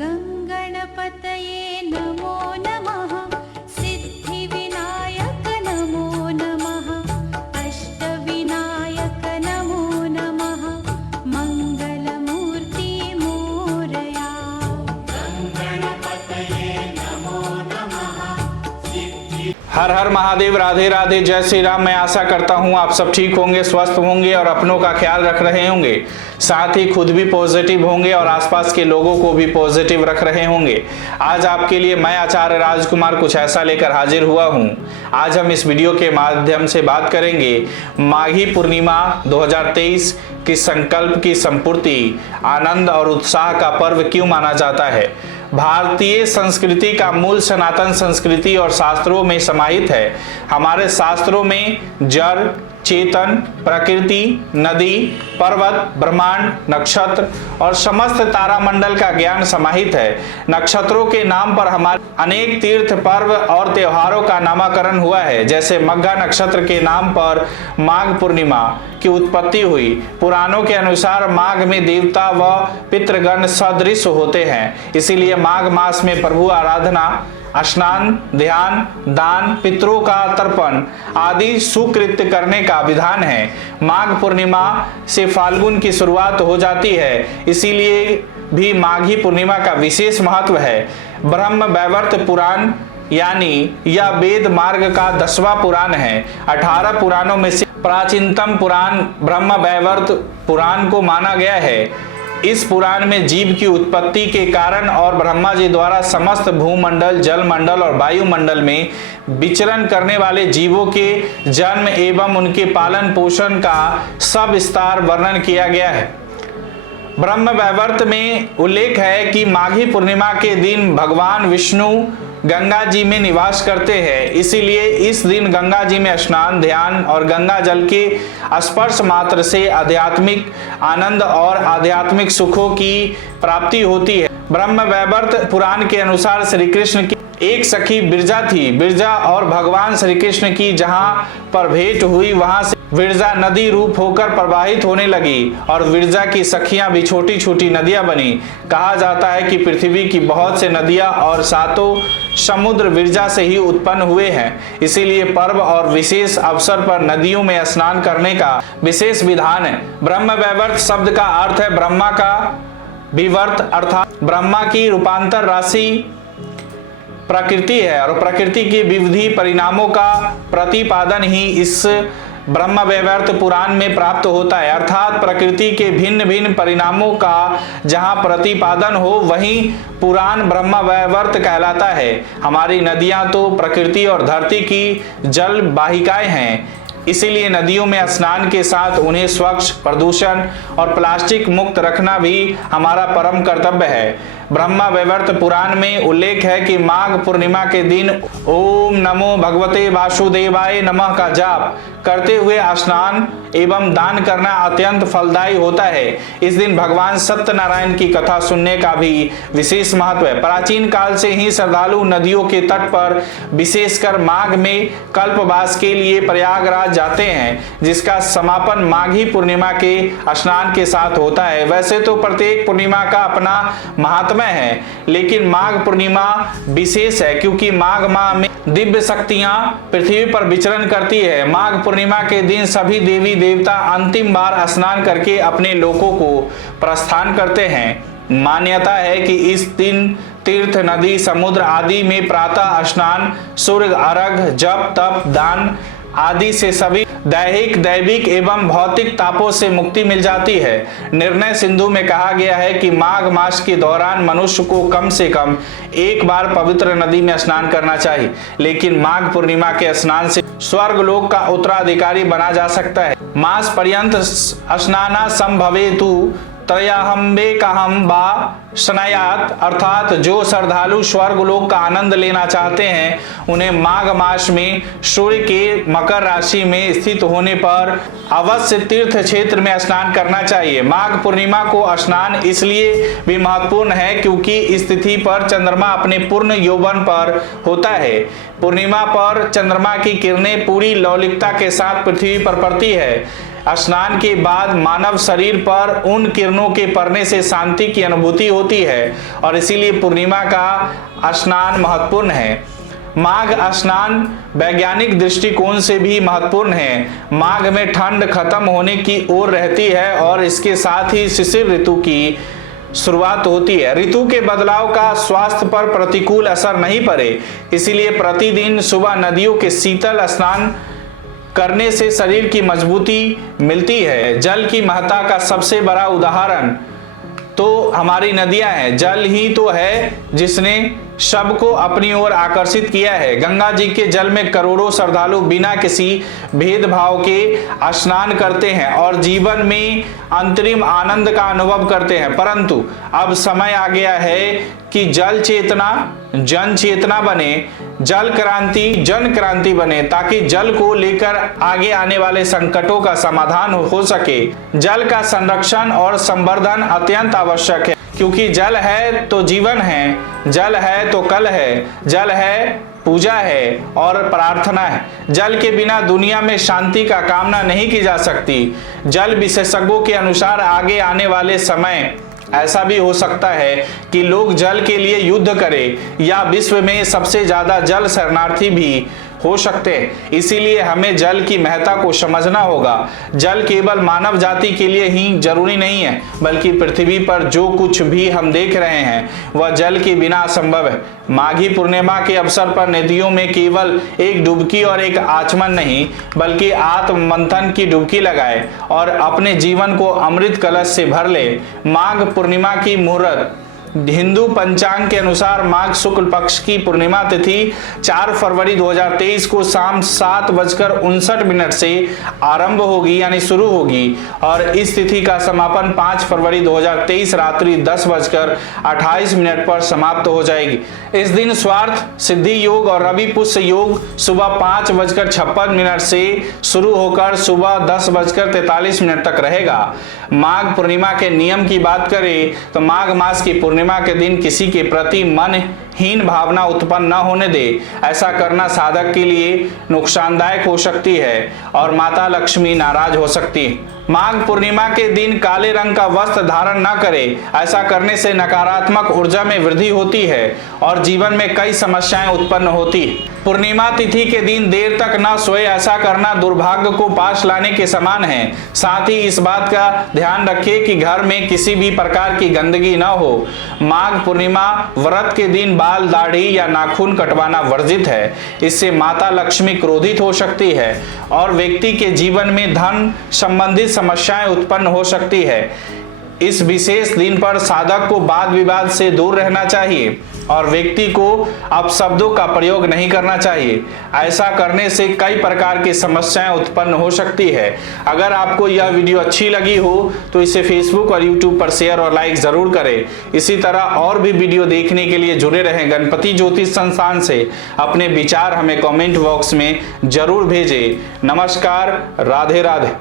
गङ्गणपतये नमो नमः, सिद्धिविनायक नमो नमः, अष्टविनायक नमो नमः, मङ्गलमूर्ति मोरया। गङ्गणपतये नमो नमः। हर हर महादेव, राधे राधे, जय श्री राम। मैं आशा करता हूँ आप सब ठीक होंगे, स्वस्थ होंगे और अपनों का ख्याल रख रहे होंगे, साथ ही खुद भी पॉजिटिव होंगे और आसपास के लोगों को भी पॉजिटिव रख रहे होंगे। आज आपके लिए मैं आचार्य राजकुमार कुछ ऐसा लेकर हाजिर हुआ हूँ। आज हम इस वीडियो के माध्यम से बात करेंगे माघी पूर्णिमा 2023 की संकल्प की संपूर्ति, आनंद और उत्साह का पर्व क्यों माना जाता है। भारतीय संस्कृति का मूल सनातन संस्कृति और शास्त्रों में समाहित है। हमारे शास्त्रों में जड़, चेतन, प्रकृति, नदी, पर्वत, ब्रह्मांड, नक्षत्र और समस्त तारामंडल का ज्ञान समाहित है। नक्षत्रों के नाम पर हमारे अनेक तीर्थ, पर्व और त्योहारों का नामकरण हुआ है। जैसे मघा नक्षत्र के नाम पर माघ पूर्णिमा की उत्पत्ति हुई। पुराणों के अनुसार माघ में देवता व पितृगण सदृश होते हैं, इसीलिए माघ मास में प्रभु आराधना, स्नान, ध्यान, दान, पितरों का तर्पण आदि सुकृत्य करने का विधान है। माघ पूर्णिमा से फाल्गुन की शुरुआत हो जाती है, इसीलिए भी माघी पूर्णिमा का विशेष महत्व है। ब्रह्म वैवर्त पुराण यानी यह वेद मार्ग का 10वां पुराण है। 18 पुराणों में से प्राचीनतम पुराण ब्रह्म वैवर्त पुराण को माना गया है। इस पुराण में जीव की उत्पत्ति के कारण और ब्रह्मा जी द्वारा समस्त भूमंडल, जलमंडल और वायुमंडल में विचरण करने वाले जीवों के जन्म एवं उनके पालन पोषण का सविस्तार वर्णन किया गया है। ब्रह्म वैवर्त में उल्लेख है कि माघी पूर्णिमा के दिन भगवान विष्णु गंगा जी में निवास करते हैं, इसीलिए इस दिन गंगा जी में स्नान, ध्यान और गंगा जल के स्पर्श मात्र से आध्यात्मिक आनंद और आध्यात्मिक सुखों की प्राप्ति होती है। ब्रह्म वैवर्त पुराण के अनुसार श्री कृष्ण की एक सखी बिरजा थी। बिरजा और भगवान श्री कृष्ण की जहां पर भेंट हुई, वहां से विरजा नदी रूप होकर प्रवाहित होने लगी और विरजा की सखियां भी छोटी छोटी नदियां बनी। कहा जाता है कि पृथ्वी की बहुत से नदियां और सातों समुद्र विरजा से ही उत्पन्न हुए हैं, इसीलिए पर्व और विशेष अवसर पर नदियों में स्नान करने का विशेष विधान है। ब्रह्म वैवर्त शब्द का अर्थ है ब्रह्मा का विवर्त, अर्थात ब्रह्मा की रूपांतर राशि प्रकृति है और प्रकृति की विविधि परिणामों का प्रतिपादन ही इस ब्रह्म वैवर्त पुराण में प्राप्त होता है। अर्थात प्रकृति के भिन्न भिन्न परिणामों का जहां प्रतिपादन हो, वहीं पुराण ब्रह्म वैवर्त कहलाता है। हमारी नदियां तो प्रकृति और धरती की जल वाहिकाएं हैं, इसीलिए नदियों में स्नान के साथ उन्हें स्वच्छ, प्रदूषण और प्लास्टिक मुक्त रखना भी हमारा परम कर्तव्य है। ब्रह्म वैवर्त पुराण में उल्लेख है कि माघ पूर्णिमा के दिन ओम नमो भगवते वासुदेवाय नमः का जाप करते हुए स्नान एवं दान करना अत्यंत फलदायी होता है। इस दिन भगवान सत्यनारायण की कथा सुनने का भी विशेष महत्व है। प्राचीन काल से ही श्रद्धालु नदियों के तट पर विशेषकर माघ में कल्पवास के लिए प्रयागराज जाते हैं, जिसका समापन माघी पूर्णिमा के स्नान के साथ होता है। वैसे तो प्रत्येक पूर्णिमा का अपना महात्म्य है, लेकिन माघ पूर्णिमा विशेष है क्योंकि माघ माह में दिव्य शक्तियां पृथ्वी पर विचरण करती है। माघ पूर्णिमा के दिन सभी देवी देवता अंतिम बार स्नान करके अपने लोकों को प्रस्थान करते हैं। मान्यता है कि इस दिन तीर्थ, नदी, समुद्र आदि में प्रातः स्नान, सूर्य अर्घ, जप, तप, दान आदि से सभी दैहिक, दैविक एवं भौतिक तापों से मुक्ति मिल जाती है। निर्णय सिंधु में कहा गया है कि माघ मास के दौरान मनुष्य को कम से कम एक बार पवित्र नदी में स्नान करना चाहिए, लेकिन माघ पूर्णिमा के स्नान से स्वर्ग लोक का उत्तराधिकारी बना जा सकता है। मास पर्यंत स्नाना संभवेतु त्रयाहम्बे कहम बा स्नायात, अर्थात जो श्रद्धालु स्वर्ग लोक का आनंद लेना चाहते हैं, उन्हें माघ मास में सूर्य के मकर राशि में स्थित होने पर अवश्य तीर्थ क्षेत्र में स्नान करना चाहिए। माघ पूर्णिमा को स्नान इसलिए भी महत्वपूर्ण है क्योंकि इस तिथि पर चंद्रमा अपने पूर्ण यौवन पर होता है। पूर्णिमा पर चंद्रमा की किरणें पूरी लौलिकता के साथ पृथ्वी पर पड़ती है। स्नान के बाद मानव शरीर पर उन किरणों के पड़ने से शांति की अनुभूति होती है और इसीलिए पूर्णिमा का स्नान महत्वपूर्ण है। माघ स्नान वैज्ञानिक दृष्टिकोण से भी महत्वपूर्ण है। माघ में ठंड खत्म होने की ओर रहती है और इसके साथ ही शिशिर ऋतु की शुरुआत होती है। ऋतु के बदलाव का स्वास्थ्य पर प्रतिकूल असर नहीं पड़े, इसीलिए प्रतिदिन सुबह नदियों के शीतल स्नान करने से शरीर की मजबूती मिलती है। जल की महत्ता का सबसे बड़ा उदाहरण तो हमारी नदियां हैं। जल ही तो है जिसने सबको अपनी ओर आकर्षित किया है। गंगा जी के जल में करोड़ों श्रद्धालु बिना किसी भेदभाव के स्नान करते हैं और जीवन में अंतरिम आनंद का अनुभव करते हैं। परंतु अब समय आ गया है कि जल चेतना जन चेतना बने, जल क्रांति जन क्रांति बने, ताकि जल को लेकर आगे आने वाले संकटों का समाधान हो सके। जल का संरक्षण और संवर्धन अत्यंत आवश्यक है, क्योंकि जल है तो जीवन है, जल है तो कल है, जल है पूजा है और प्रार्थना है। जल के बिना दुनिया में शांति का कामना नहीं की जा सकती। जल विशेषज्ञों के अनुसार आगे आने वाले समय ऐसा भी हो सकता है कि लोग जल के लिए युद्ध करें या विश्व में सबसे ज्यादा जल शरणार्थी भी हो सकते हैं। इसीलिए हमें जल की महत्ता को समझना होगा। जल केवल मानव जाति के लिए ही जरूरी नहीं है, बल्कि पृथ्वी पर जो कुछ भी हम देख रहे हैं वह जल के बिना असंभव है। माघी पूर्णिमा के अवसर पर नदियों में केवल एक डुबकी और एक आचमन नहीं, बल्कि आत्म मंथन की डुबकी लगाए और अपने जीवन को अमृत कलश से भर ले। माघ पूर्णिमा की मुहूर्त हिंदू पंचांग के अनुसार माघ शुक्ल पक्ष की पूर्णिमा तिथि 4 फरवरी 2023 को शाम 7:59 से आरंभ होगी, यानी शुरू होगी, और इस तिथि का समापन 5 फरवरी 2023 रात्रि 10:28 पर समाप्त हो जाएगी। इस दिन स्वार्थ सिद्धि योग और रवि पुष्य योग सुबह 5:56 से शुरू होकर सुबह 10:43 तक रहेगा। माघ पूर्णिमा के नियम की बात करें तो माघ मास की पूर्णिमा के दिन किसी के प्रति मनहीन भावना उत्पन्न न होने दे। ऐसा करना साधक के लिए नुकसानदायक हो सकती है और माता लक्ष्मी नाराज हो सकती है। माघ पूर्णिमा के दिन काले रंग का वस्त्र धारण न करें। ऐसा करने से नकारात्मक ऊर्जा में वृद्धि होती है और जीवन में कई समस्याएं उत्पन्न होती है। पूर्णिमा तिथि के दिन देर तक न सोए, ऐसा करना दुर्भाग्य को पास लाने के समान है। साथ ही इस बात का ध्यान रखिए कि घर में किसी भी प्रकार की गंदगी न हो। माघ पूर्णिमा व्रत के दिन बाल, दाढ़ी या नाखून कटवाना वर्जित है। इससे माता लक्ष्मी क्रोधित हो सकती है और व्यक्ति के जीवन में धन संबंधित समस्याएं उत्पन्न हो सकती है। इस विशेष दिन पर साधक को वाद विवाद से दूर रहना चाहिए और व्यक्ति को अपशब्दों का प्रयोग नहीं करना चाहिए। ऐसा करने से कई प्रकार की समस्याएं उत्पन्न हो सकती है। अगर आपको यह वीडियो अच्छी लगी हो तो इसे फेसबुक और यूट्यूब पर शेयर और लाइक जरूर करें। इसी तरह और भी वीडियो देखने के लिए जुड़े रहें गणपति ज्योतिष संस्थान से। अपने विचार हमें कमेंट बॉक्स में जरूर भेजें। नमस्कार, राधे राधे।